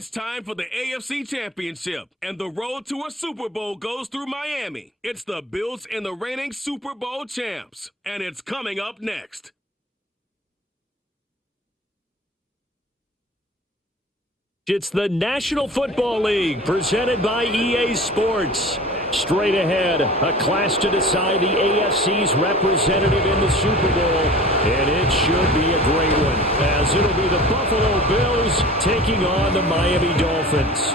It's time for the AFC Championship, and the road to a Super Bowl goes through Miami. It's the Bills and the reigning Super Bowl champs, and it's coming up next. It's the National Football League presented by EA Sports. Straight ahead, a clash to decide the AFC's representative in the Super Bowl. And it should be a great one, as it'll be the Buffalo Bills taking on the Miami Dolphins.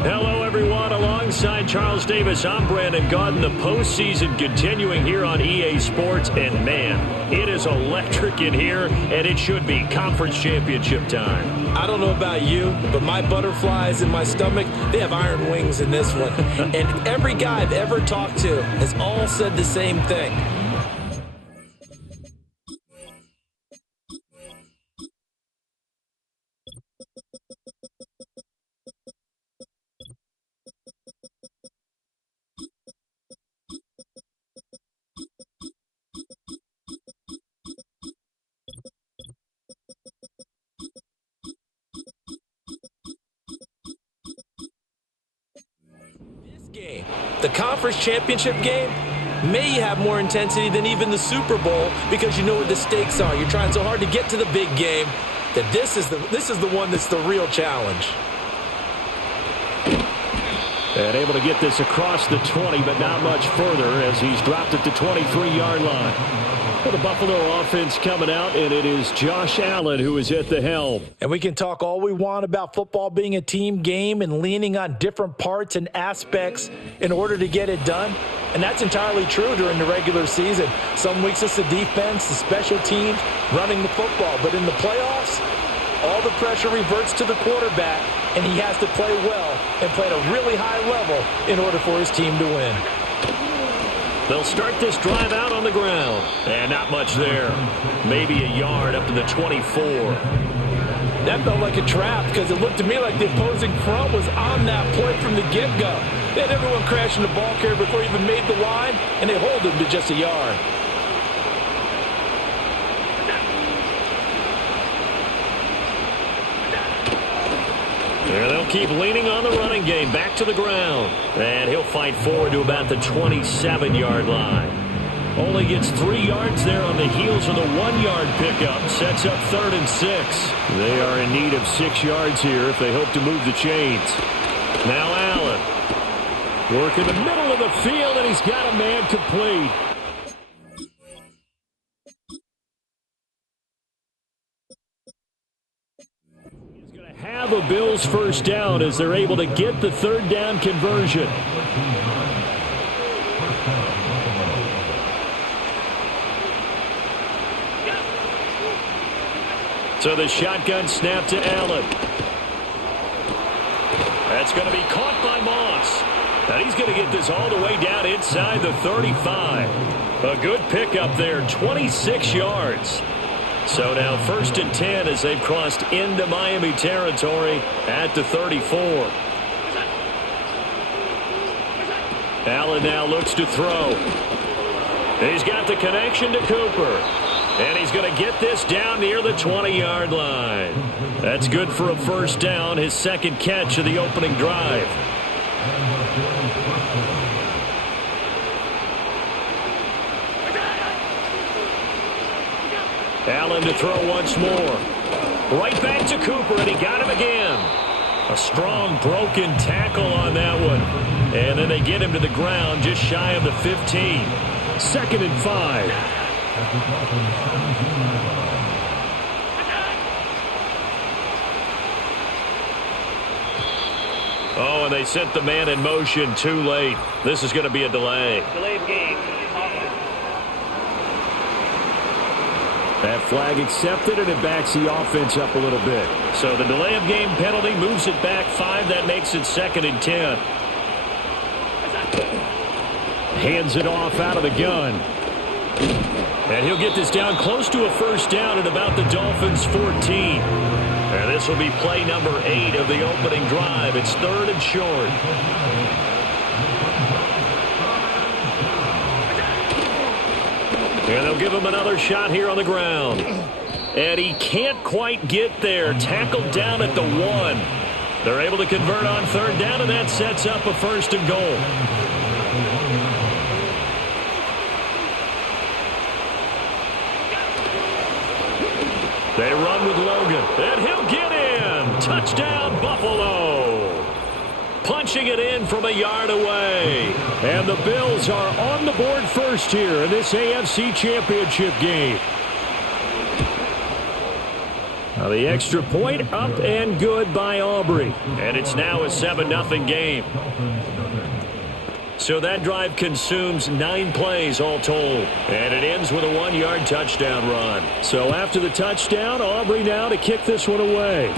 Hello, everyone. Alongside Charles Davis, I'm Brandon Gaudin. The postseason continuing here on EA Sports. And, man, it is electric in here, and it should be conference championship time. I don't know about you, but my butterflies in my stomach, they have iron wings in this one. And every guy I've ever talked to has all said the same thing. Game, the conference championship game, may have more intensity than even the Super Bowl because you know what the stakes are. You're trying so hard to get to the big game that this is the one that's the real challenge. And able to get this across the 20, but not much further as he's dropped at the 23-yard line. For the Buffalo offense coming out, and it is Josh Allen who is at the helm. And we can talk all we want about football being a team game and leaning on different parts and aspects in order to get it done. And that's entirely true during the regular season. Some weeks it's the defense, the special teams, running the football. But in the playoffs, all the pressure reverts to the quarterback, and he has to play well and play at a really high level in order for his team to win. They'll start this drive out on the ground. And not much there. Maybe a yard up to the 24. That felt like a trap because it looked to me like the opposing front was on that play from the get-go. They had everyone crashing the ball carrier before he even made the line, and they hold him to just a yard. And they'll keep leaning on the running game. Back to the ground. And he'll fight forward to about the 27-yard line. Only gets 3 yards there on the heels of the 1-yard pickup. Sets up 3rd and 6. They are in need of 6 yards here if they hope to move the chains. Now Allen. Work in the middle of the field, and he's got a man complete. Have a Bills first down as they're able to get the 3rd down conversion. So the shotgun snap to Allen. That's going to be caught by Moss. And he's going to get this all the way down inside the 35. A good pickup there, 26 yards. So now 1st and 10 as they've crossed into Miami territory at the 34. Allen now looks to throw. He's got the connection to Cooper. And he's going to get this down near the 20-yard line. That's good for a first down, his 2nd catch of the opening drive. Allen to throw once more. Right back to Cooper, and he got him again. A strong broken tackle on that one. And then they get him to the ground just shy of the 15. 2nd and 5. Oh, and they sent the man in motion too late. This is going to be a delay. Delay of game. That flag accepted, and it backs the offense up a little bit. So the delay of game penalty moves it back 5. That makes it 2nd and 10. Hands it off out of the gun. And he'll get this down close to a first down at about the Dolphins' 14. And this will be play number 8 of the opening drive. It's 3rd and short. And they'll give him another shot here on the ground. And he can't quite get there. Tackled down at the 1. They're able to convert on third down, and that sets up a 1st and goal. They run with Logan, and he'll get in. Touchdown, Buffalo. Punching it in from a yard away. And the Bills are on the board first here in this AFC Championship game. Now the extra point up and good by Aubrey. And it's now a 7-0 game. So that drive consumes 9 plays all told. And it ends with a 1-yard touchdown run. So after the touchdown, Aubrey now to kick this one away.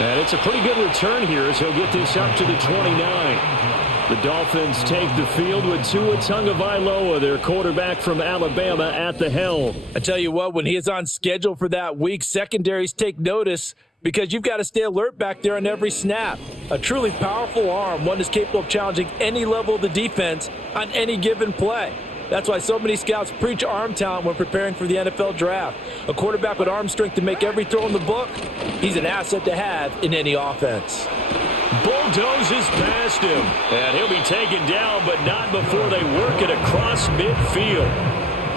And it's a pretty good return here as he'll get this up to the 29. The Dolphins take the field with Tua Tagovailoa, their quarterback from Alabama, at the helm. I tell you what, when he is on schedule for that week, secondaries take notice because you've got to stay alert back there on every snap. A truly powerful arm, one that's capable of challenging any level of the defense on any given play. That's why so many scouts preach arm talent when preparing for the NFL draft. A quarterback with arm strength to make every throw in the book, he's an asset to have in any offense. Bulldozes past him, and he'll be taken down, but not before they work it across midfield.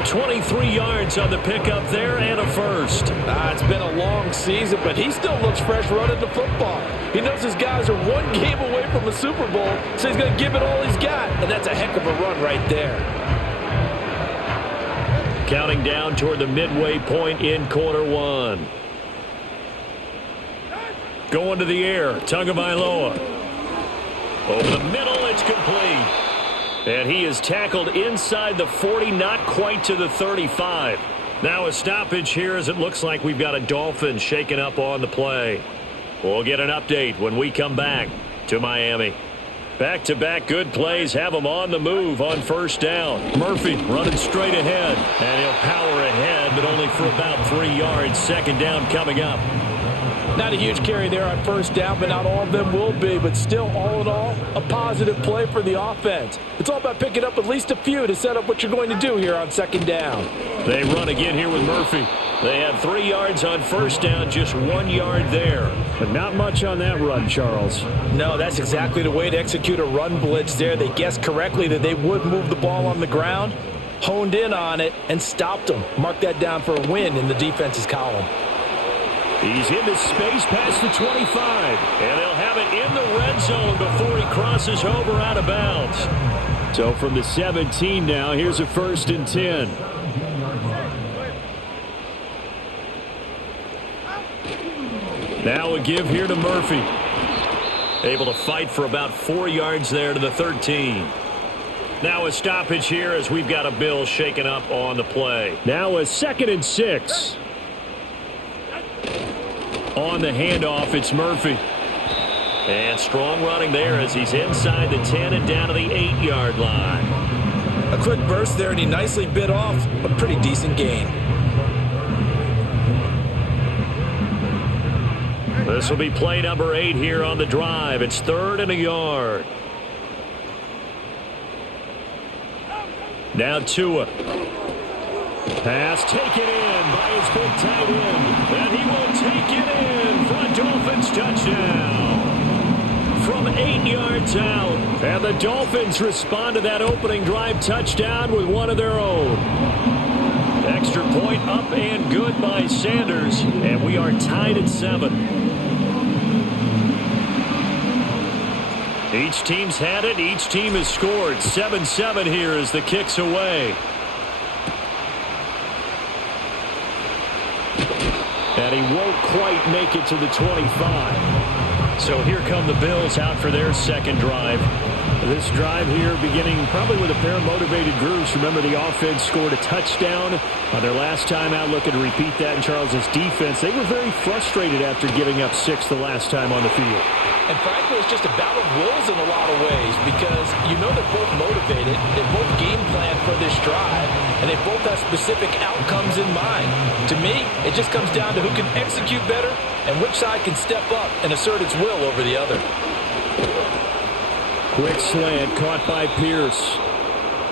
23 yards on the pickup there and a first. It's been a long season, but he still looks fresh running the football. He knows his guys are one game away from the Super Bowl, so he's going to give it all he's got, and that's a heck of a run right there. Counting down toward the midway point in quarter 1. Going to the air, Tagovailoa. Over the middle, it's complete. And he is tackled inside the 40, not quite to the 35. Now a stoppage here as it looks like we've got a Dolphins shaken up on the play. We'll get an update when we come back to Miami. Back-to-back good plays have him on the move on first down. Murphy running straight ahead, and he'll power ahead, but only for about 3 yards. Second down coming up. Not a huge carry there on first down, but not all of them will be. But still, all in all, a positive play for the offense. It's all about picking up at least a few to set up what you're going to do here on second down. They run again here with Murphy. They had 3 yards on first down, just 1 yard there. But not much on that run, Charles. No, that's exactly the way to execute a run blitz there. They guessed correctly that they would move the ball on the ground, honed in on it, and stopped them. Mark that down for a win in the defense's column. He's into space past the 25, and they'll have it in the red zone before he crosses over out of bounds. So from the 17 now, here's a 1st and 10. Now a give here to Murphy. Able to fight for about 4 yards there to the 13. Now a stoppage here as we've got a Bill shaken up on the play. Now a 2nd and 6. On the handoff, it's Murphy. And strong running there as he's inside the 10 and down to the 8-yard line. A quick burst there, and he nicely bit off a pretty decent gain. This will be play number 8 here on the drive. It's 3rd and a yard. Now Tua. Pass taken in by his big tight end. And he will take it in for a Dolphins touchdown. From 8 yards out. And the Dolphins respond to that opening drive touchdown with one of their own. Extra point up and good by Sanders. And we are tied at 7. Each team's had it. Each team has scored. 7-7 here as the kick's away. And he won't quite make it to the 25. So here come the Bills out for their second drive. This drive here beginning probably with a pair of motivated groups. Remember, the offense scored a touchdown on their last time out. Looking to repeat that in Charles's defense. They were very frustrated after giving up 6 the last time on the field. And frankly, it's just a battle of wills in a lot of ways because you know they're both motivated, they both game plan for this drive, and they both have specific outcomes in mind. To me, it just comes down to who can execute better and which side can step up and assert its will over the other. Quick slant caught by Pierce.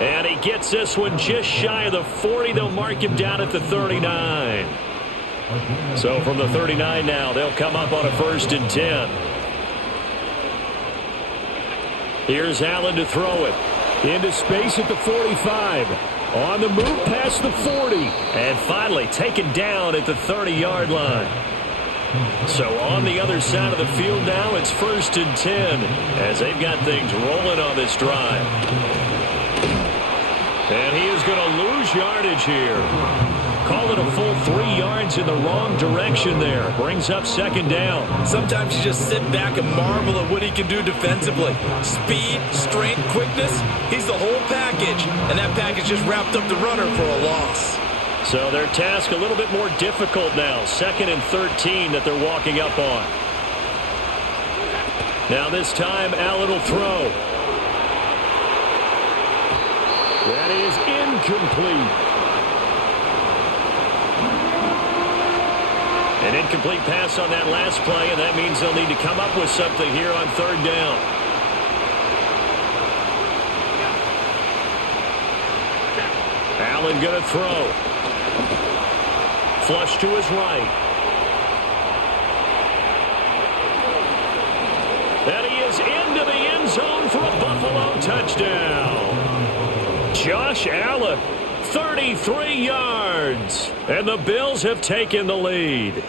And he gets this one just shy of the 40. They'll mark him down at the 39. So from the 39 now, they'll come up on a 1st and 10. Here's Allen to throw it. Into space at the 45. On the move past the 40. And finally taken down at the 30-yard line. So on the other side of the field now, it's 1st and 10 as they've got things rolling on this drive. And he is going to lose yardage here. Call it a full 3 yards in the wrong direction there. Brings up 2nd down. Sometimes you just sit back and marvel at what he can do defensively. Speed, strength, quickness, he's the whole package. And that package just wrapped up the runner for a loss. So their task a little bit more difficult now. 2nd and 13 that they're walking up on. Now this time Allen will throw. That is incomplete. An incomplete pass on that last play, and that means they'll need to come up with something here on 3rd down. Allen going to throw. Flush to his right. And he is into the end zone for a Buffalo touchdown. Josh Allen, 33 yards. And the Bills have taken the lead.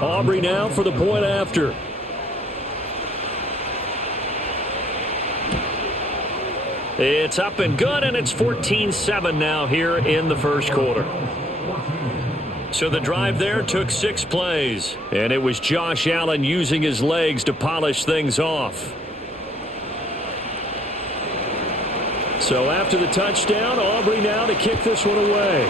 Aubrey now for the point after. It's up and good, and it's 14-7 now here in the 1st quarter. So the drive there took 6 plays, and it was Josh Allen using his legs to polish things off. So after the touchdown, Aubrey now to kick this one away.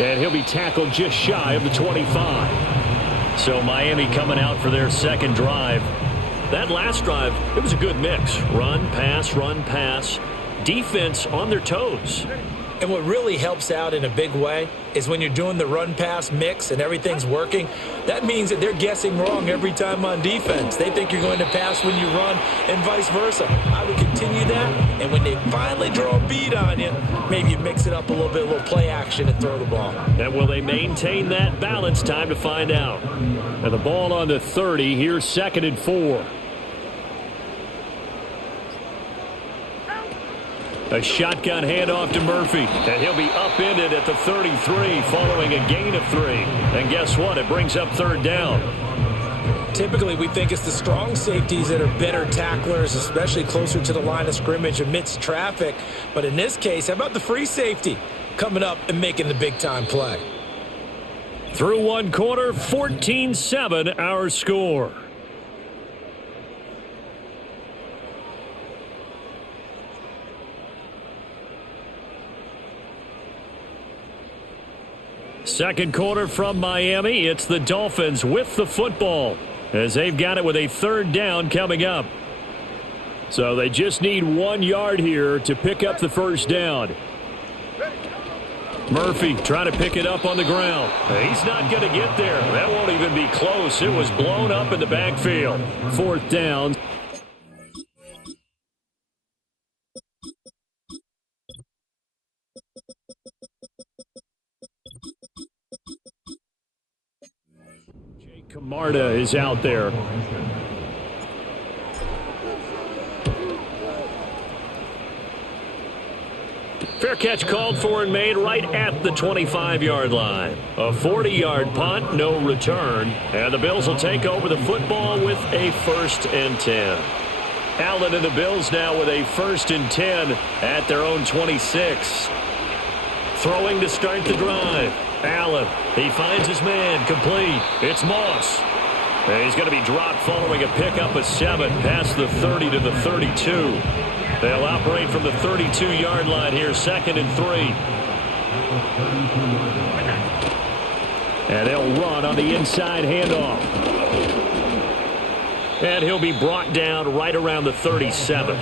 And he'll be tackled just shy of the 25. So Miami coming out for their 2nd drive. That last drive, it was a good mix. Run, pass, defense on their toes. And what really helps out in a big way is when you're doing the run-pass mix and everything's working, that means that they're guessing wrong every time on defense. They think you're going to pass when you run and vice versa. I would continue that, and when they finally draw a beat on you, maybe you mix it up a little bit, a little play action and throw the ball. And will they maintain that balance? Time to find out. And the ball on the 30, here's 2nd and 4. A shotgun handoff to Murphy, and he'll be upended at the 33 following a gain of 3. And guess what? It brings up 3rd down. Typically, we think it's the strong safeties that are better tacklers, especially closer to the line of scrimmage amidst traffic. But in this case, how about the free safety coming up and making the big-time play? Through 1 quarter, 14-7 our score. Second quarter from Miami. It's the Dolphins with the football as they've got it with a 3rd down coming up. So they just need 1 yard here to pick up the 1st down. Murphy trying to pick it up on the ground. He's not going to get there. That won't even be close. It was blown up in the backfield. 4th down. Camarda is out there. Fair catch called for and made right at the 25-yard line. A 40-yard punt, no return. And the Bills will take over the football with a 1st and 10. Allen and the Bills now with a 1st and 10 at their own 26. Throwing to start the drive. Allen, he finds his man, complete. It's Moss. And he's going to be dropped following a pickup of 7 past the 30 to the 32. They'll operate from the 32-yard line here, 2nd and 3. And they'll run on the inside handoff. And he'll be brought down right around the 37.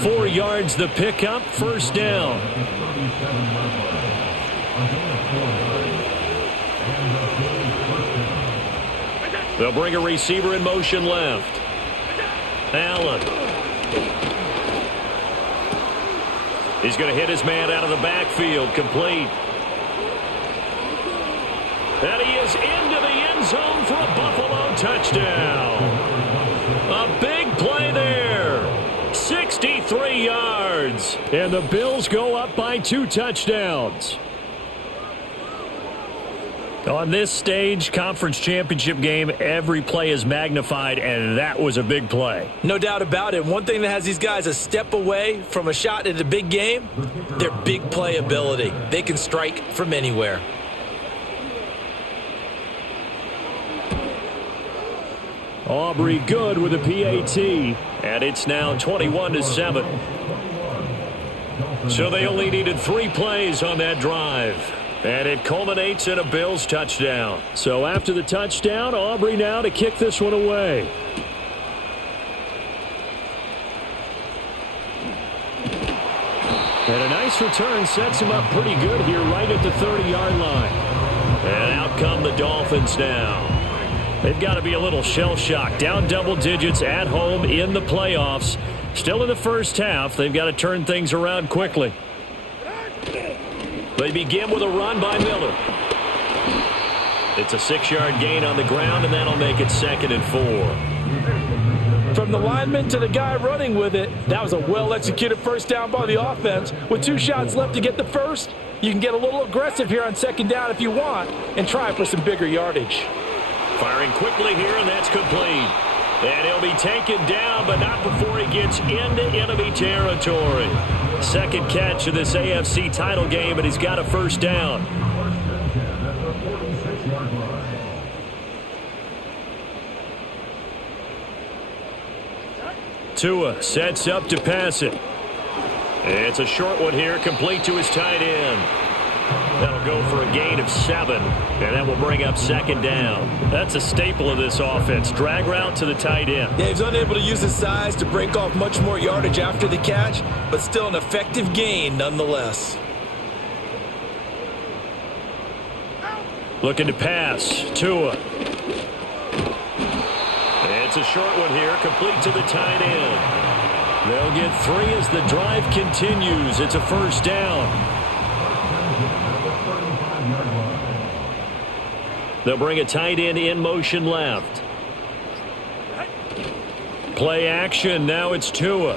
4 yards the pickup, 1st down. They'll bring a receiver in motion left. Allen. He's going to hit his man out of the backfield. Complete. And he is into the end zone for a Buffalo touchdown. A big play there. 63 yards. And the Bills go up by 2 touchdowns. On this stage, conference championship game, every play is magnified, and that was a big play. No doubt about it. One thing that has these guys a step away from a shot at a big game, their big play ability. They can strike from anywhere. Aubrey good with a PAT, and it's now 21-7. So they only needed 3 plays on that drive. And it culminates in a Bills touchdown. So after the touchdown, Aubrey now to kick this one away. And a nice return sets him up pretty good here right at the 30-yard line. And out come the Dolphins now. They've got to be a little shell-shocked. Down double digits at home in the playoffs. Still in the first half. They've got to turn things around quickly. They begin with a run by Miller. It's a 6-yard gain on the ground, and that'll make it 2nd and 4. From the lineman to the guy running with it, that was a well-executed first down by the offense. With 2 shots left to get the first, you can get a little aggressive here on 2nd down if you want and try for some bigger yardage. Firing quickly here, and that's complete. And he'll be taken down, but not before he gets into enemy territory. Second catch of this AFC title game, and he's got a first down. Tua sets up to pass it. It's a short one here, complete to his tight end. That'll go for a gain of 7, and that will bring up 2nd down. That's a staple of this offense. Drag route to the tight end. Yeah, he's unable to use his size to break off much more yardage after the catch, but still an effective gain nonetheless. Looking to pass. Tua. It's a short one here, complete to the tight end. They'll get 3 as the drive continues. It's a first down. They'll bring a tight end in motion left. Play action. Now it's Tua.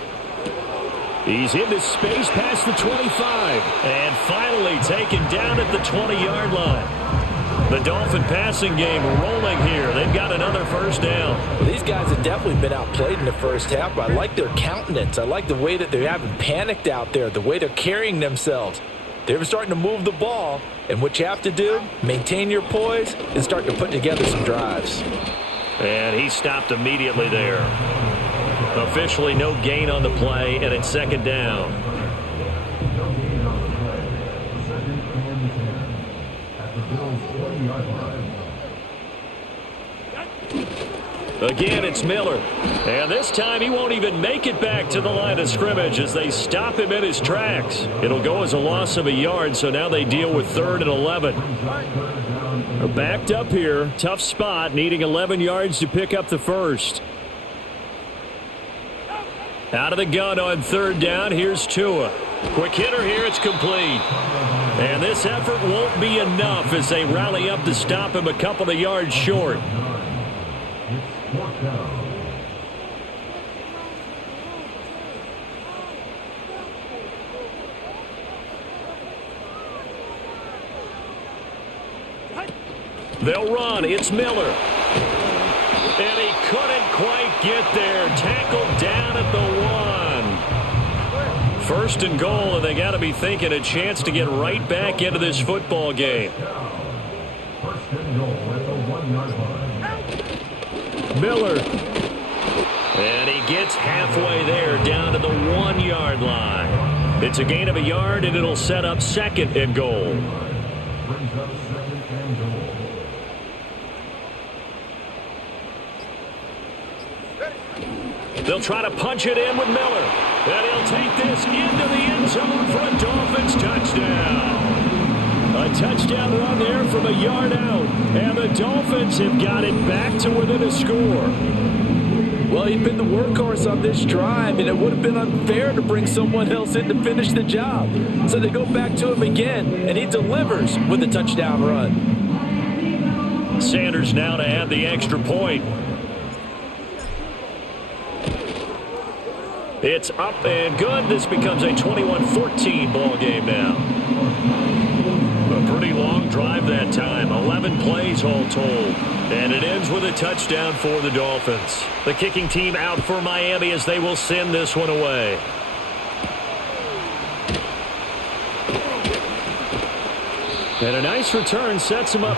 He's into space past the 25. And finally taken down at the 20-yard line. The Dolphin passing game rolling here. They've got another first down. Well, these guys have definitely been outplayed in the first half, but I like their countenance. I like the way that they haven't panicked out there, the way they're carrying themselves. They're starting to move the ball, and what you have to do, maintain your poise and start to put together some drives. And he stopped immediately there. Officially no gain on the play, and it's 2nd down. Again, it's Miller. And this time he won't even make it back to the line of scrimmage as they stop him in his tracks. It'll go as a loss of a yard, so now they deal with 3rd and 11. They're backed up here. Tough spot, needing 11 yards to pick up the first. Out of the gun on 3rd down, here's Tua. Quick hitter here, it's complete. And this effort won't be enough as they rally up to stop him a couple of yards short. They'll run. It's Miller. And he couldn't quite get there. Tackled down at the 1. 1st and goal, and they got to be thinking a chance to get right back into this football game. Miller. And he gets halfway there, down to the 1-yard line. It's a gain of a yard, and it'll set up 2nd and goal. They'll try to punch it in with Miller. And he'll take this into the end zone for a Dolphins touchdown. A touchdown run there from a yard out. And the Dolphins have got it back to within a score. Well, he'd been the workhorse on this drive, and it would have been unfair to bring someone else in to finish the job. So they go back to him again, and he delivers with a touchdown run. Sanders now to add the extra point. It's up and good. This becomes a 21-14 ball game now. A pretty long drive that time. 11 plays all told. And it ends with a touchdown for the Dolphins. The kicking team out for Miami as they will send this one away. And a nice return sets him up.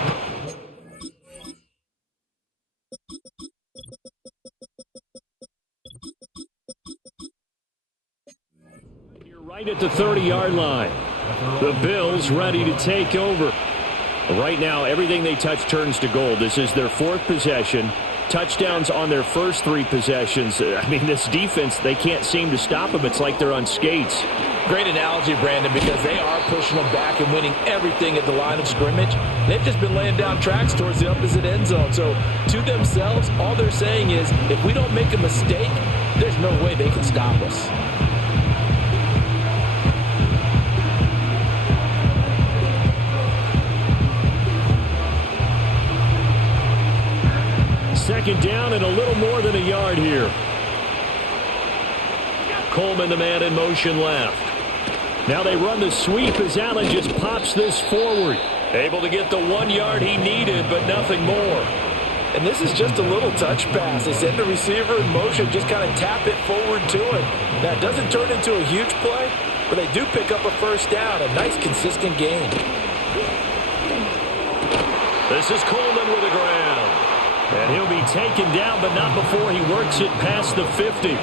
Right at the 30-yard line. The Bills ready to take over. Right now, everything they touch turns to gold. This is their fourth possession. Touchdowns on their first three possessions. I mean, this defense, they can't seem to stop them. It's like they're on skates. Great analogy, Brandon, because they are pushing them back and winning everything at the line of scrimmage. They've just been laying down tracks towards the opposite end zone. So, to themselves, all they're saying is, if we don't make a mistake, there's no way they can stop us. Second down and a little more than a yard here. Coleman, the man in motion left. Now they run the sweep as Allen just pops this forward. Able to get the 1 yard he needed, but nothing more. And this is just a little touch pass. They send the receiver in motion, just kind of tap it forward to him. Now, it doesn't turn into a huge play, but they do pick up a first down. A nice, consistent gain. This is Coleman with the ground. And he'll be taken down, but not before he works it past the 50.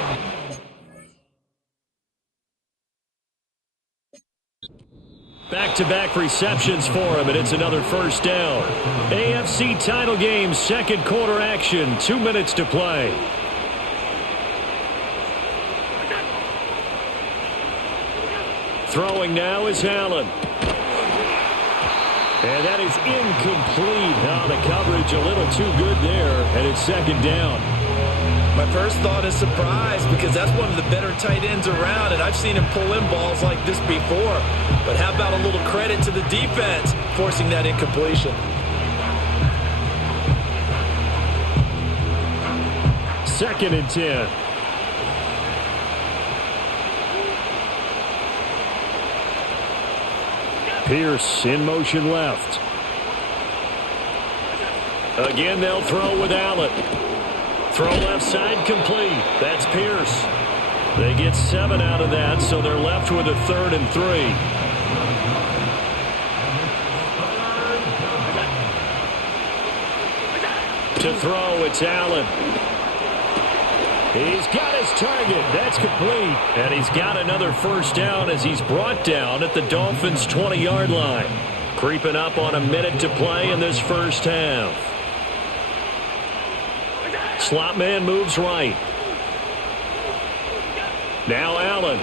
Back-to-back receptions for him, and it's another first down. AFC title game, second quarter action, 2 minutes to play. Throwing now is Allen. And that is incomplete. Oh, the coverage a little too good there, and it's second down. My first thought is surprise, because that's one of the better tight ends around, and I've seen him pull in balls like this before. But how about a little credit to the defense forcing that incompletion? Second and 10. Pierce in motion left. Again, they'll throw with Allen. Throw left side complete. That's Pierce. They get 7 out of that, so they're left with a 3rd and 3. To throw, it's Allen. He's got his target. That's complete. And he's got another first down as he's brought down at the Dolphins' 20-yard line. Creeping up on a minute to play in this first half. Slot man moves right. Now Allen.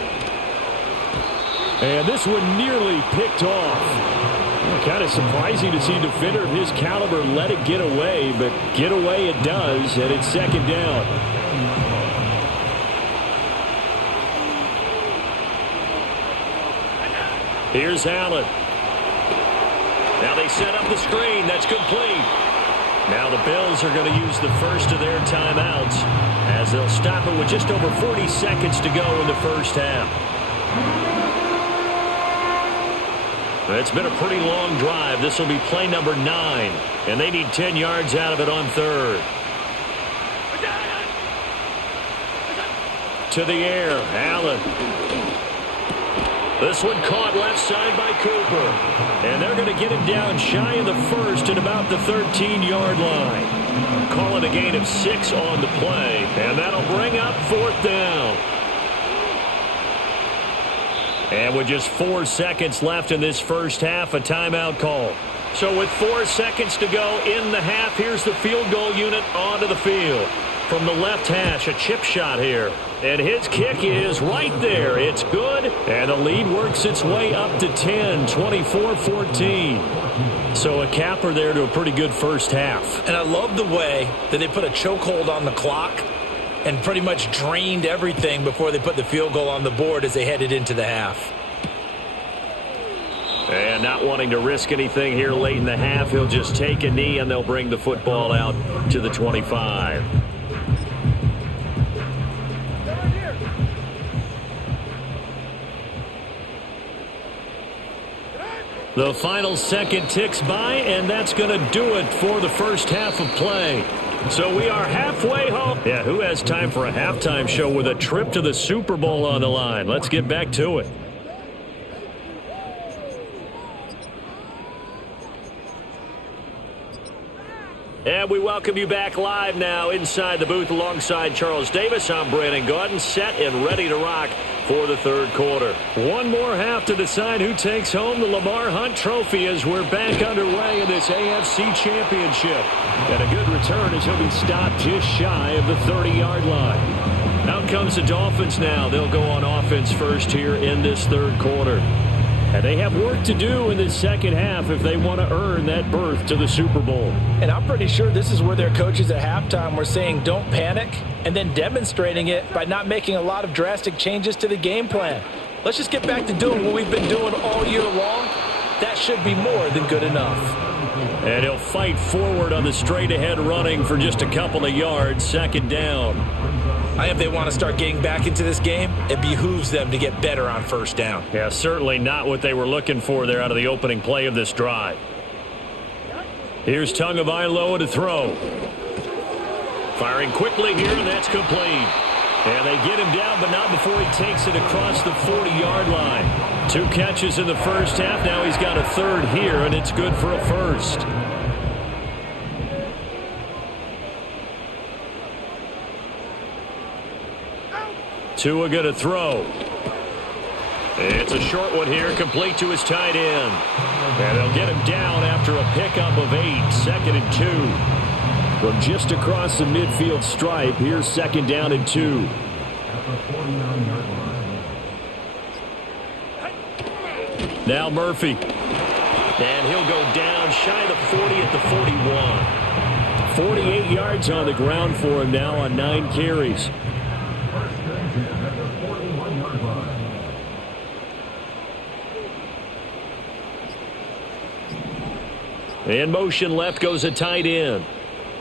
And this one nearly picked off. Kind of surprising to see a defender of his caliber let it get away, but get away it does, and it's second down. Here's Allen. Now they set up the screen. That's complete. Now the Bills are going to use the first of their timeouts as they'll stop it with just over 40 seconds to go in the first half. It's been a pretty long drive. This will be play number 9, and they need 10 yards out of it on third. To the air, Allen. This one caught left side by Cooper. And they're going to get him down shy of the first at about the 13-yard line. Calling a gain of 6 on the play, and that'll bring up 4th down. And with just 4 seconds left in this first half, a timeout call. So with 4 seconds to go in the half, here's the field goal unit onto the field. from the left hash, a chip shot here. And his kick is right there. It's good, and the lead works its way up to 10, 24-14. So a capper there to a pretty good first half. And I love the way that they put a chokehold on the clock and pretty much drained everything before they put the field goal on the board as they headed into the half. And not wanting to risk anything here late in the half, he'll just take a knee, and they'll bring the football out to the 25. The final second ticks by, and that's going to do it for the first half of play. So we are halfway home. Yeah, who has time for a halftime show with a trip to the Super Bowl on the line? Let's get back to it. And we welcome you back live now inside the booth alongside Charles Davis. I'm Brandon Gaudin, set and ready to rock for the third quarter. One more half to decide who takes home the Lamar Hunt Trophy as we're back underway in this AFC Championship. And a good return as he'll be stopped just shy of the 30-yard line. Out comes the Dolphins now. They'll go on offense first here in this third quarter. And they have work to do in the second half if they want to earn that berth to the Super Bowl. And I'm pretty sure this is where their coaches at halftime were saying don't panic, and then demonstrating it by not making a lot of drastic changes to the game plan. Let's just get back to doing what we've been doing all year long. That should be more than good enough. And he'll fight forward on the straight-ahead running for just a couple of yards, second down. If they want to start getting back into this game, it behooves them to get better on first down. Yeah, certainly not what they were looking for there out of the opening play of this drive. Here's Tagovailoa to throw. Firing quickly here, and that's complete. And they get him down, but not before he takes it across the 40-yard line. 2 catches in the first half. Now he's got a third here, and it's good for a first. Tua going to throw. It's a short one here, complete to his tight end. And they'll get him down after a pickup of 8, 2nd and 2. From just across the midfield stripe, here's 2nd down and 2. Now Murphy. And he'll go down shy of the 40 at the 41. 48 yards on the ground for him now on 9 carries. In motion left goes a tight end.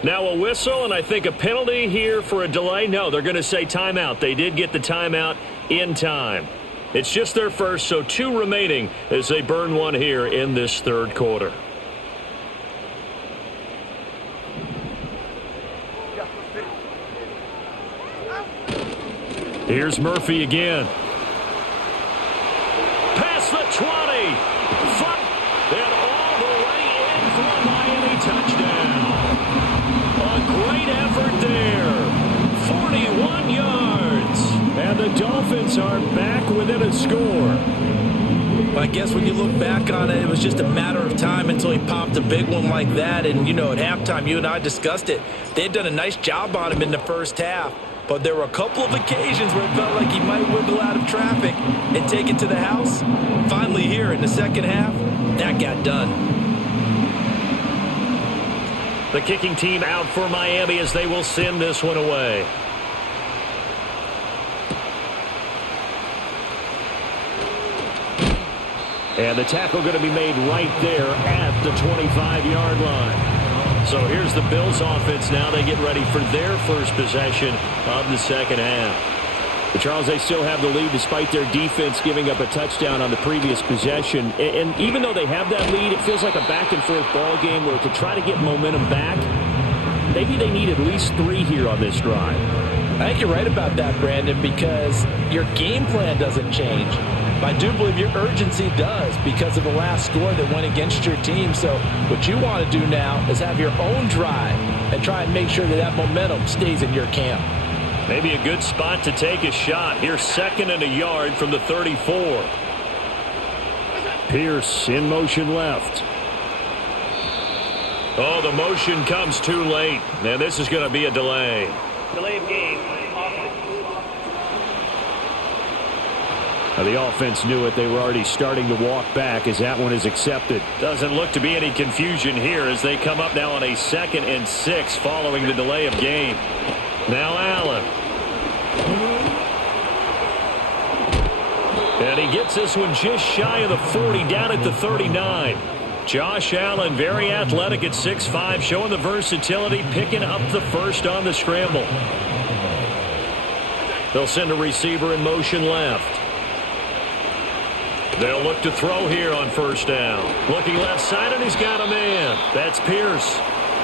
Now a whistle, and I think a penalty here for a delay. No, they're going to say timeout. They did get the timeout in time. It's just their first, so 2 remaining as they burn one here in this third quarter. Here's Murphy again. Past the 20. And all the way in for a Miami touchdown. A great effort there. 41 yards. And the Dolphins are back within a score. I guess when you look back on it, it was just a matter of time until he popped a big one like that. And, at halftime, you and I discussed it. They had done a nice job on him in the first half. But there were a couple of occasions where it felt like he might wiggle out of traffic and take it to the house. Finally here in the second half, that got done. The kicking team out for Miami as they will send this one away. And the tackle going to be made right there at the 25-yard line. So here's the Bills offense now. They get ready for their first possession of the second half. But Charles, they still have the lead despite their defense giving up a touchdown on the previous possession. And even though they have that lead, it feels like a back-and-forth ball game where to try to get momentum back, maybe they need at least 3 here on this drive. I think you're right about that, Brandon, because your game plan doesn't change. But I do believe your urgency does because of the last score that went against your team. So what you want to do now is have your own drive and try and make sure that that momentum stays in your camp. Maybe a good spot to take a shot. Here's 2nd and a yard from the 34. Pierce in motion left. Oh, the motion comes too late. And this is going to be a delay. Delay of game. The offense knew it. They were already starting to walk back as that one is accepted. Doesn't look to be any confusion here as they come up now on a 2nd and 6 following the delay of game. Now Allen. And he gets this one just shy of the 40, down at the 39. Josh Allen, very athletic at 6'5", showing the versatility, picking up the first on the scramble. They'll send a receiver in motion left. They'll look to throw here on 1st down. Looking left side, and he's got a man. That's Pierce.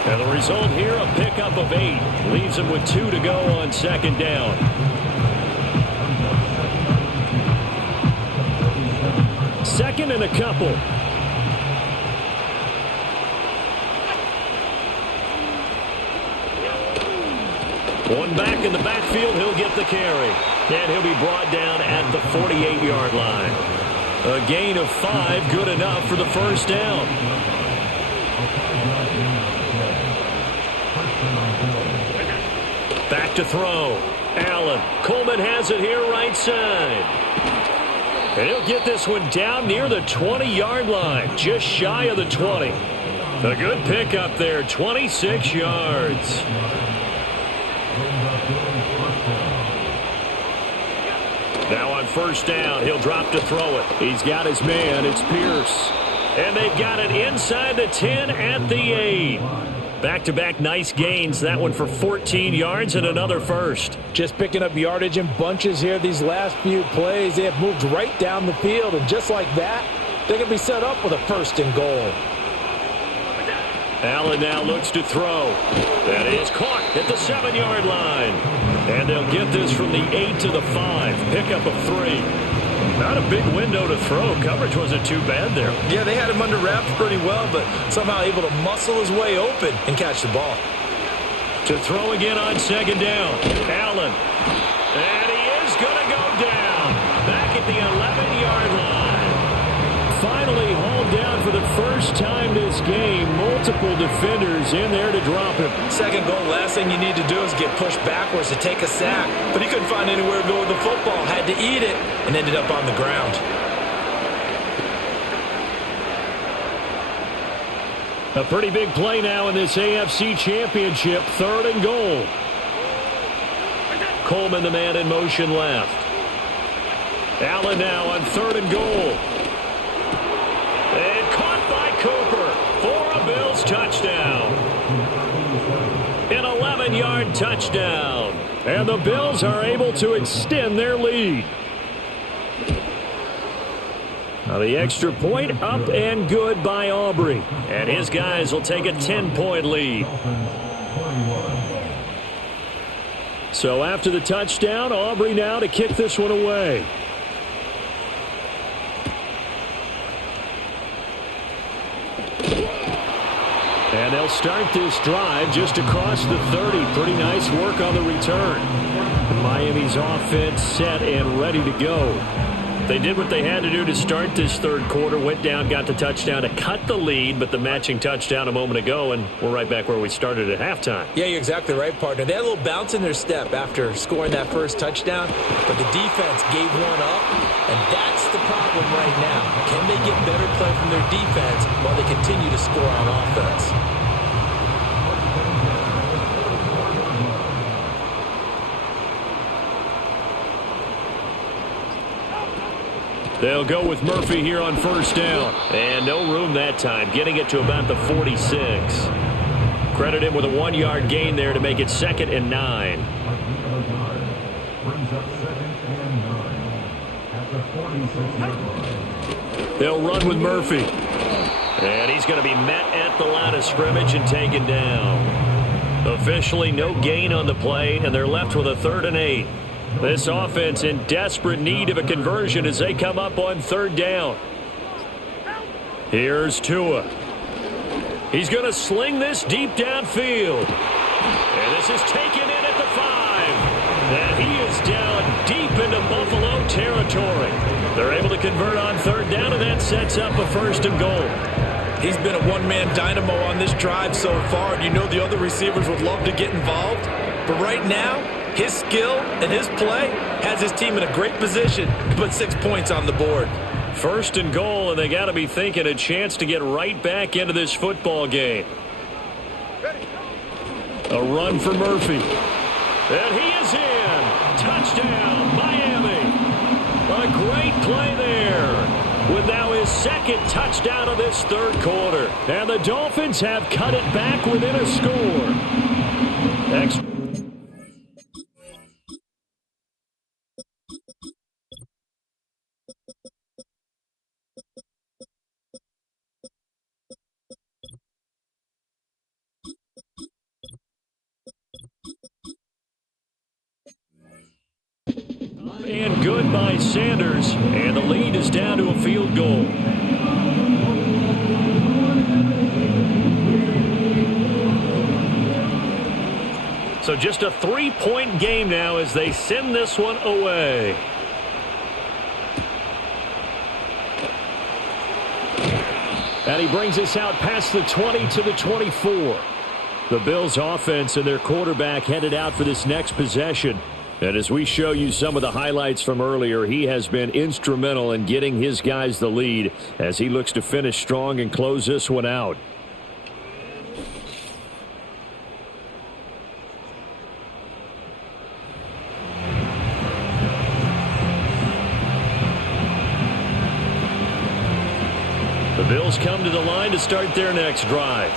And the result here, a pickup of 8. Leaves him with 2 to go on 2nd down. Second and a couple. One back in the backfield, he'll get the carry. And he'll be brought down at the 48-yard line. A gain of 5, good enough for the 1st down. Back to throw. Allen. Coleman has it here right side. And he'll get this one down near the 20-yard line, just shy of the 20. A good pickup there, 26 yards. Now on 1st down, he'll drop to throw it. He's got his man, it's Pierce. And they've got it inside the 10 at the 8. Back-to-back nice gains. That one for 14 yards and another first. Just picking up yardage in bunches here these last few plays. They have moved right down the field, and just like that, they're going to be set up with a 1st and goal. Allen now looks to throw. That is caught at the 7-yard line. And they'll get this from the 8 to the 5. Pickup of 3. Not a big window to throw. Coverage wasn't too bad there. Yeah, they had him under wraps pretty well, but somehow able to muscle his way open and catch the ball. To throw again on 2nd down. Allen. And he is going to go down. Back at the 11-yard line. Finally hauled down for the first time this game. Multiple defenders in there to drop him. 2nd goal, last thing you need to do is get pushed backwards to take a sack. But he couldn't find anywhere to go with the football. Had to eat it and ended up on the ground. A pretty big play now in this AFC Championship. 3rd and goal. Coleman, the man in motion left. Allen now on 3rd and goal. And caught by Cooper for a Bills touchdown. An 11-yard touchdown. And the Bills are able to extend their lead. Now the extra point up and good by Aubrey. And his guys will take a 10-point lead. So after the touchdown, Aubrey now to kick this one away. And they'll start this drive just across the 30. Pretty nice work on the return. Miami's offense set and ready to go. They did what they had to do to start this 3rd quarter. Went down, got the touchdown to cut the lead, but the matching touchdown a moment ago, and we're right back where we started at halftime. Yeah, you're exactly right, partner. They had a little bounce in their step after scoring that first touchdown, but the defense gave one up, and that's the problem right now. Can they get better play from their defense while they continue to score on offense? They'll go with Murphy here on 1st down. And no room that time, getting it to about the 46. Credit him with a 1-yard gain there to make it 2nd and 9. They'll run with Murphy. And he's going to be met at the line of scrimmage and taken down. Officially no gain on the play, and they're left with a 3rd and 8. This offense in desperate need of a conversion as they come up on 3rd down. Here's Tua. He's going to sling this deep downfield. And this is taken in at the 5. And he is down deep into Buffalo territory. They're able to convert on 3rd down, and that sets up a 1st and goal. He's been a one-man dynamo on this drive so far. You know the other receivers would love to get involved. But right now, his skill and his play has his team in a great position to put 6 points on the board. First and goal, and they got to be thinking a chance to get right back into this football game. A run for Murphy. And he is in. Touchdown, Miami. A great play there. With now his second touchdown of this third quarter. And the Dolphins have cut it back within a score. And good by Sanders. And the lead is down to a field goal. So just a 3-point game now as they send this one away. And he brings us out past the 20 to the 24. The Bills offense and their quarterback headed out for this next possession. And as we show you some of the highlights from earlier, he has been instrumental in getting his guys the lead as he looks to finish strong and close this one out. The Bills come to the line to start their next drive.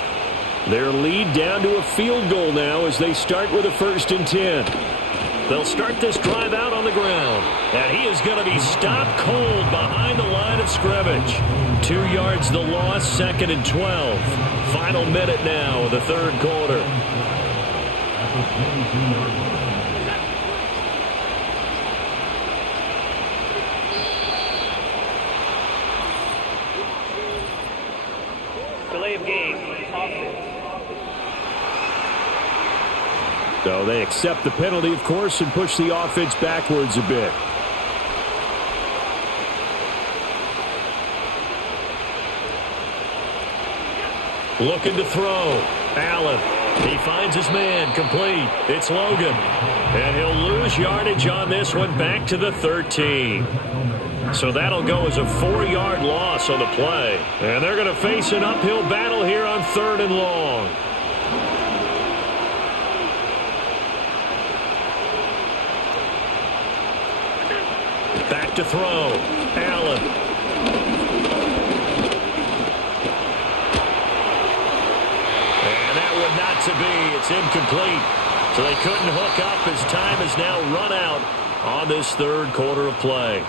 Their lead down to a field goal now as they start with a 1st and 10. They'll start this drive out on the ground. And he is going to be stopped cold behind the line of scrimmage. 2 yards the loss, 2nd and 12. Final minute now of the third quarter. Delay of game. Offense. So they accept the penalty, of course, and push the offense backwards a bit. Looking to throw. Allen. He finds his man. Complete. It's Logan. And he'll lose yardage on this one back to the 13. So that'll go as a 4-yard loss on the play. And they're going to face an uphill battle here on 3rd and long. Back to throw. Allen. And that would not to be. It's incomplete. So they couldn't hook up as time has now run out on this third quarter of play.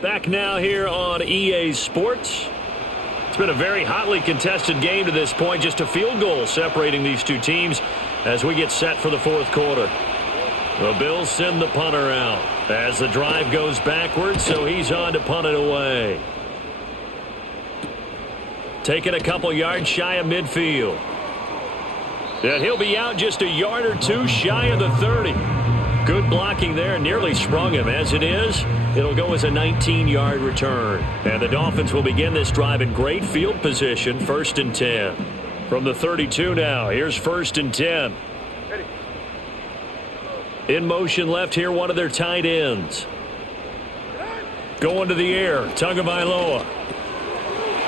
Back now here on EA Sports. It's been a very hotly contested game to this point. Just a field goal separating these two teams as we get set for the fourth quarter. The Bills send the punter out as the drive goes backwards, so he's on to punt it away. Taking a couple yards shy of midfield. And he'll be out just a yard or two shy of the 30. Good blocking there, nearly sprung him. As it is, it'll go as a 19-yard return. And the Dolphins will begin this drive in great field position, 1st and 10. From the 32 now, here's 1st and 10. In motion left here, one of their tight ends. Going to the air, Tagovailoa.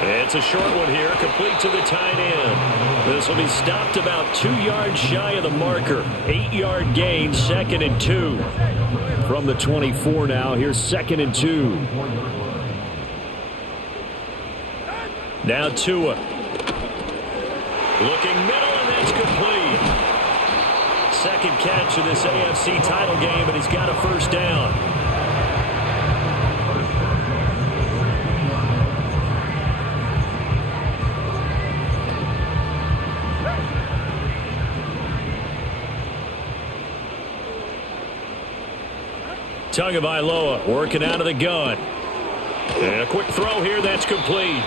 It's a short one here, complete to the tight end. This will be stopped about 2 yards shy of the marker. 8-yard gain, 2nd and 2. From the 24 now, here's 2nd and 2. Now Tua. Looking middle, and that's complete. Second catch of this AFC title game, and he's got a first down. Tagovailoa working out of the gun. And a quick throw here, that's complete.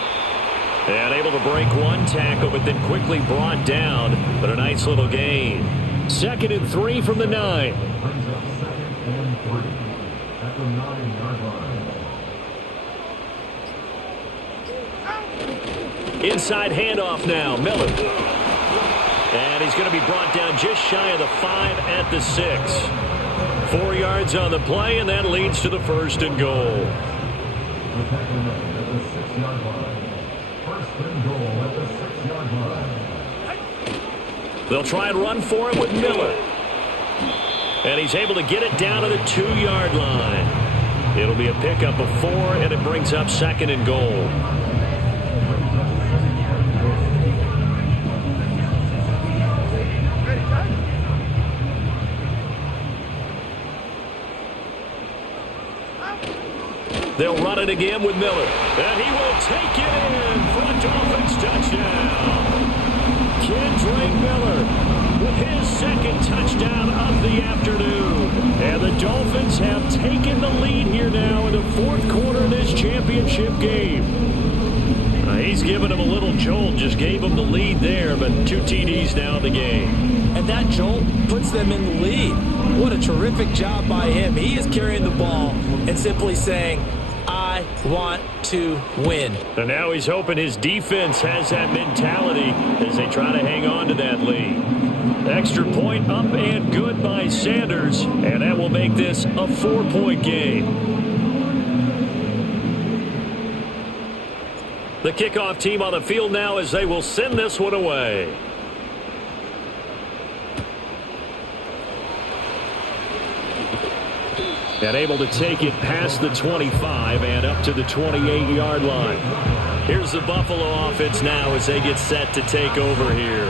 And able to break one tackle, but then quickly brought down. But a nice little gain. 2nd and 3 from the 9. Inside handoff now, Miller. And he's going to be brought down just shy of the 5 at the 6. 4 yards on the play, and that leads to the 1st and goal. They'll try and run for it with Miller. And he's able to get it down to the 2-yard line. It'll be a pickup of 4, and it brings up 2nd and goal. They'll run it again with Miller. And he will take it in for a Dolphins touchdown. Kendrick Miller with his 2nd touchdown of the afternoon. And the Dolphins have taken the lead here now in the 4th quarter of this championship game. He's given him a little jolt, just gave him the lead there, but 2 TDs now in the game. And that jolt puts them in the lead. What a terrific job by him. He is carrying the ball and simply saying, I want to win. And now he's hoping his defense has that mentality as they try to hang on to that lead. Extra point up and good by Sanders, and that will make this a 4-point game. The kickoff team on the field now as they will send this one away. And able to take it past the 25 and up to the 28-yard line. Here's the Buffalo offense now as they get set to take over here.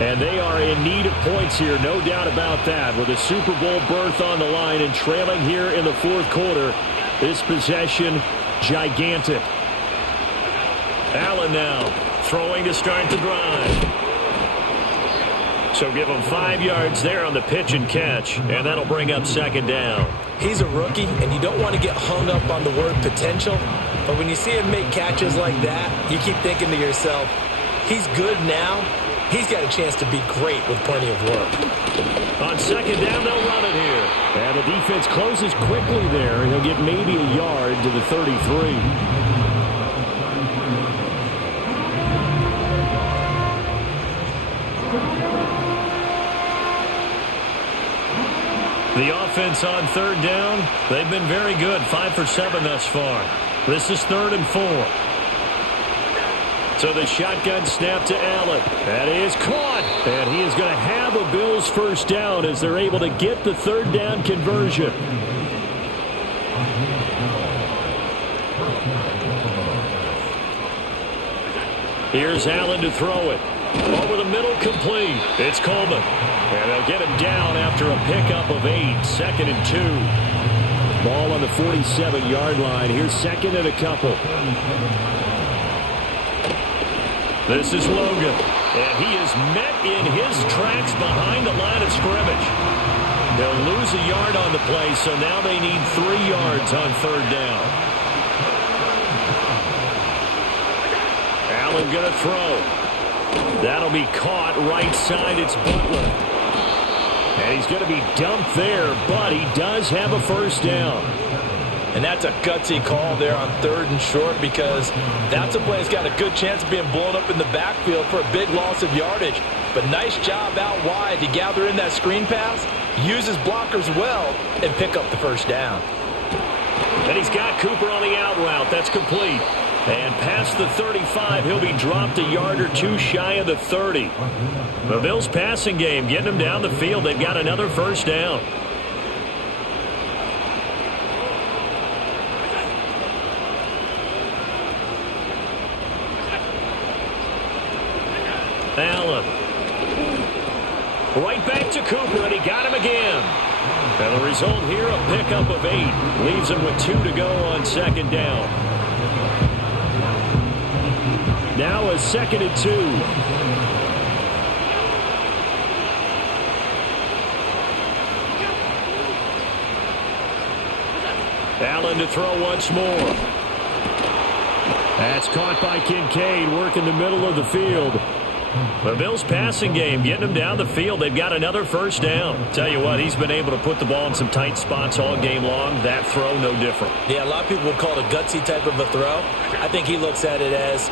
And they are in need of points here, no doubt about that. With a Super Bowl berth on the line and trailing here in the 4th quarter, this possession gigantic. Allen now throwing to start the drive. So give him 5 yards there on the pitch and catch, and that'll bring up 2nd down. He's a rookie, and you don't want to get hung up on the word potential. But when you see him make catches like that, you keep thinking to yourself, he's good now. He's got a chance to be great with plenty of work. On 2nd down, they'll run it here. And the defense closes quickly there. He'll get maybe a yard to the 33. The offense on 3rd down, they've been very good, 5 for 7 thus far. This is 3rd and 4. So the shotgun snap to Allen. That is caught. And he is going to have a Bills 1st down as they're able to get the 3rd down conversion. Here's Allen to throw it. Over the middle, complete. It's Coleman. And they'll get him down after a pickup of 8. 2nd and 2. Ball on the 47-yard line. Here's 2nd and a couple. This is Logan. And he is met in his tracks behind the line of scrimmage. They'll lose a yard on the play, so now they need 3 yards on 3rd down. Allen going to throw. That'll be caught right side. It's Butler. And he's going to be dumped there, but he does have a 1st down. And that's a gutsy call there on 3rd and short because that's a play that's got a good chance of being blown up in the backfield for a big loss of yardage. But nice job out wide to gather in that screen pass, use his blockers well, and pick up the 1st down. And he's got Cooper on the out route. That's complete. And past the 35, he'll be dropped a yard or 2 shy of the 30. The Bills passing game getting them down the field. They've got another 1st down. Allen. Right back to Cooper, and he got him again. And the result here, a pickup of 8. Leaves him with 2 to go on 2nd down. Now a 2nd and 2. Allen to throw once more. That's caught by Kincaid, working the middle of the field. The Bills passing game, getting them down the field. They've got another 1st down. Tell you what, he's been able to put the ball in some tight spots all game long. That throw, no different. Yeah, a lot of people would call it a gutsy type of a throw. I think he looks at it as,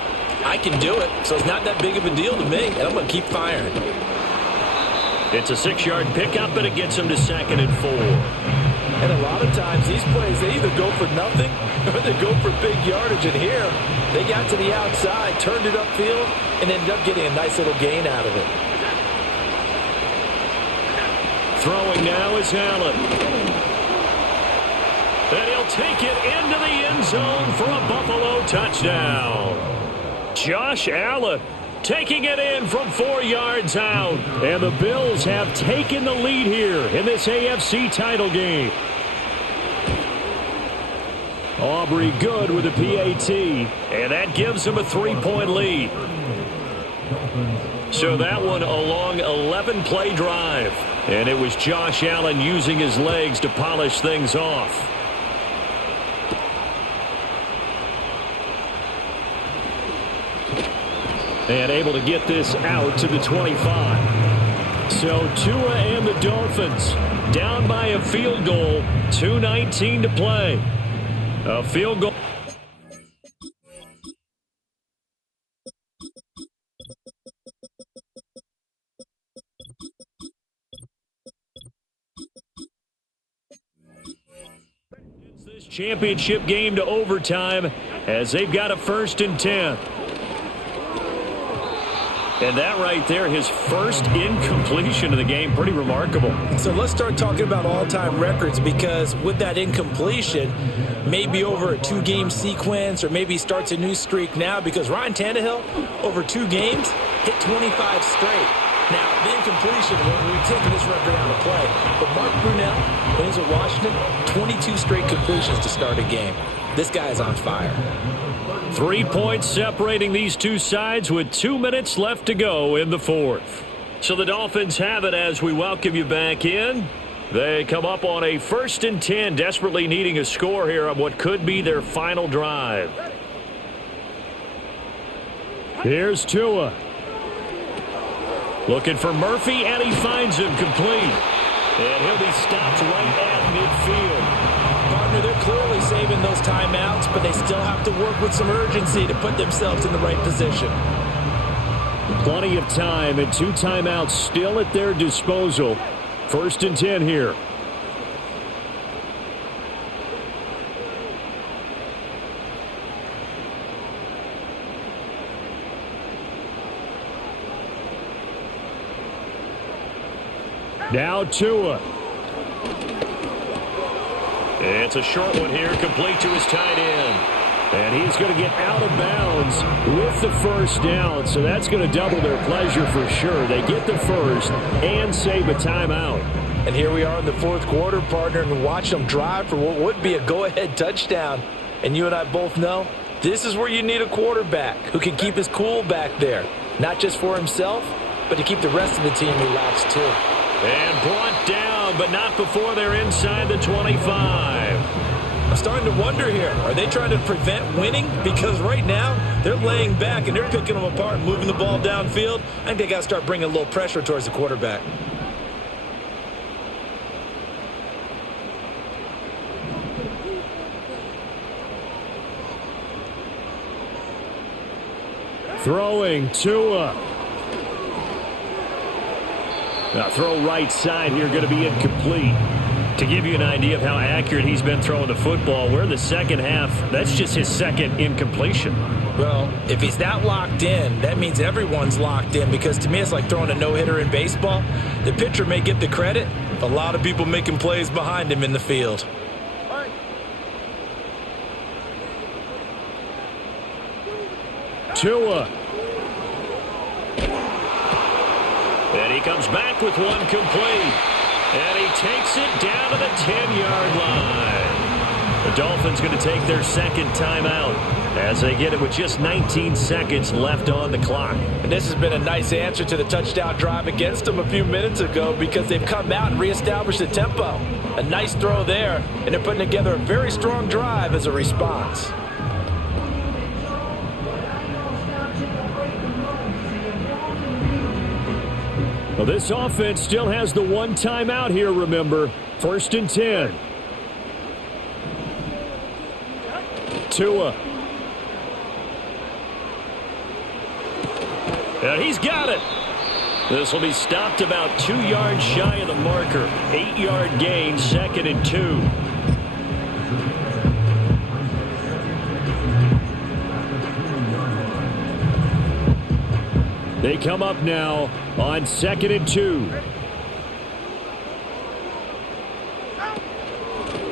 I can do it, so it's not that big of a deal to me, and I'm going to keep firing. It's a 6-yard pickup, and it gets him to 2nd and 4. And a lot of times, these plays, they either go for nothing or they go for big yardage. And here, they got to the outside, turned it upfield, and ended up getting a nice little gain out of it. Throwing now is Allen. And he'll take it into the end zone for a Buffalo touchdown. Josh Allen taking it in from 4 yards out. And the Bills have taken the lead here in this AFC title game. Aubrey good with a PAT. And that gives them a 3-point lead. So that one a long 11-play drive. And it was Josh Allen using his legs to polish things off. And able to get this out to the 25. So Tua and the Dolphins down by a field goal. 2:19 to play. A field goal. This championship game to overtime as they've got a 1st and 10. And that right there, his first incompletion of the game, pretty remarkable. So let's start talking about all-time records, because with that incompletion, maybe over a 2-game sequence, or maybe he starts a new streak now, because Ryan Tannehill, over 2 games, hit 25 straight. Now, the incompletion, we're taking this record out of play. But Mark Brunell, when he's at Washington, 22 straight completions to start a game. This guy is on fire. 3 points separating these two sides with 2 minutes left to go in the 4th. So the Dolphins have it as we welcome you back in. They come up on a 1st and 10, desperately needing a score here on what could be their final drive. Here's Tua. Looking for Murphy, and he finds him complete. And he'll be stopped right at midfield. Partner, they're clearly saving those timeouts, but they still have to work with some urgency to put themselves in the right position. Plenty of time, and 2 timeouts still at their disposal. 1st and 10 here. Now Tua. It's a short one here, complete to his tight end. And he's going to get out of bounds with the 1st down, so that's going to double their pleasure for sure. They get the 1st and save a timeout. And here we are in the 4th quarter, partner, and watch them drive for what would be a go-ahead touchdown. And you and I both know this is where you need a quarterback who can keep his cool back there, not just for himself, but to keep the rest of the team relaxed too. And brought down, but not before they're inside the 25. I'm starting to wonder here, are they trying to prevent winning? Because right now, they're laying back and they're picking them apart, moving the ball downfield. I think they got to start bringing a little pressure towards the quarterback. Throwing Tua. Now throw right side here, going to be incomplete. To give you an idea of how accurate he's been throwing the football, we're in the second half. That's just his 2nd incompletion. Well, if he's that locked in, that means everyone's locked in, because to me it's like throwing a no-hitter in baseball. The pitcher may get the credit, a lot of people making plays behind him in the field. Tua. And he comes back with one complete. And he takes it down to the 10-yard line. The Dolphins going to take their 2nd timeout as they get it with just 19 seconds left on the clock. And this has been a nice answer to the touchdown drive against them a few minutes ago, because they've come out and reestablished the tempo. A nice throw there, and they're putting together a very strong drive as a response. Well, this offense still has the 1 timeout here, remember. 1st and 10. Tua. And he's got it. This will be stopped about 2 yards shy of the marker. 8-yard gain, 2nd and 2. They come up now on 2nd and 2.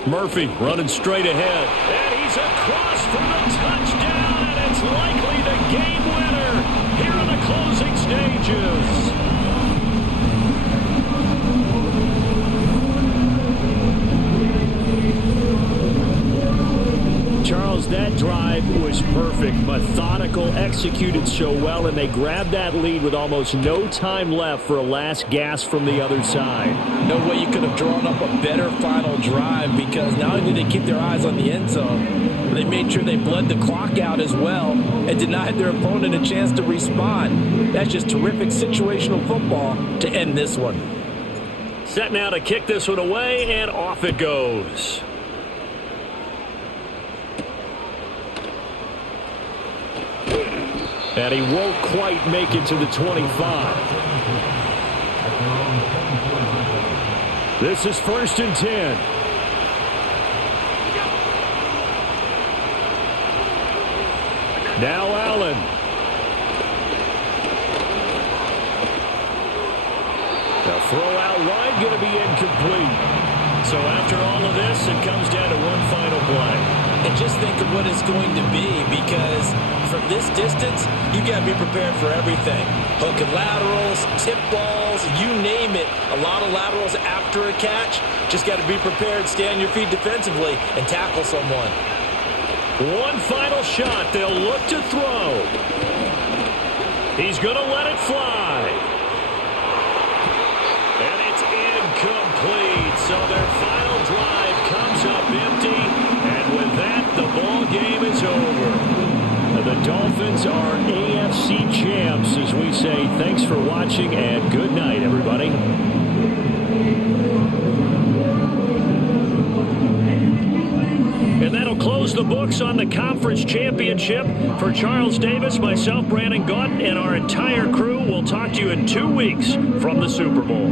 Murphy running straight ahead. And he's across for the touchdown, and it's likely the game winner here in the closing stages. Charles, that drive was perfect, methodical, executed so well, and they grabbed that lead with almost no time left for a last gasp from the other side. No way you could have drawn up a better final drive, because not only did they keep their eyes on the end zone, but they made sure they bled the clock out as well and denied their opponent a chance to respond. That's just terrific situational football to end this one. Set now to kick this one away, and off it goes. And he won't quite make it to the 25. This is 1st and 10. Now Allen. The throw out wide going to be incomplete. So after all of this, it comes down to one final play. And just think of what it's going to be, because from this distance, you've got to be prepared for everything. Hook and laterals, tip balls, you name it. A lot of laterals after a catch. Just got to be prepared, stay on your feet defensively, and tackle someone. One final shot. They'll look to throw. He's going to let it fly. And it's incomplete. So their final drive comes up empty. And with that, the ball game is over. The Dolphins are AFC champs, as we say. Thanks for watching, and good night, everybody. And that'll close the books on the conference championship. For Charles Davis, myself, Brandon Gaunt, and our entire crew, we'll talk to you in 2 weeks from the Super Bowl.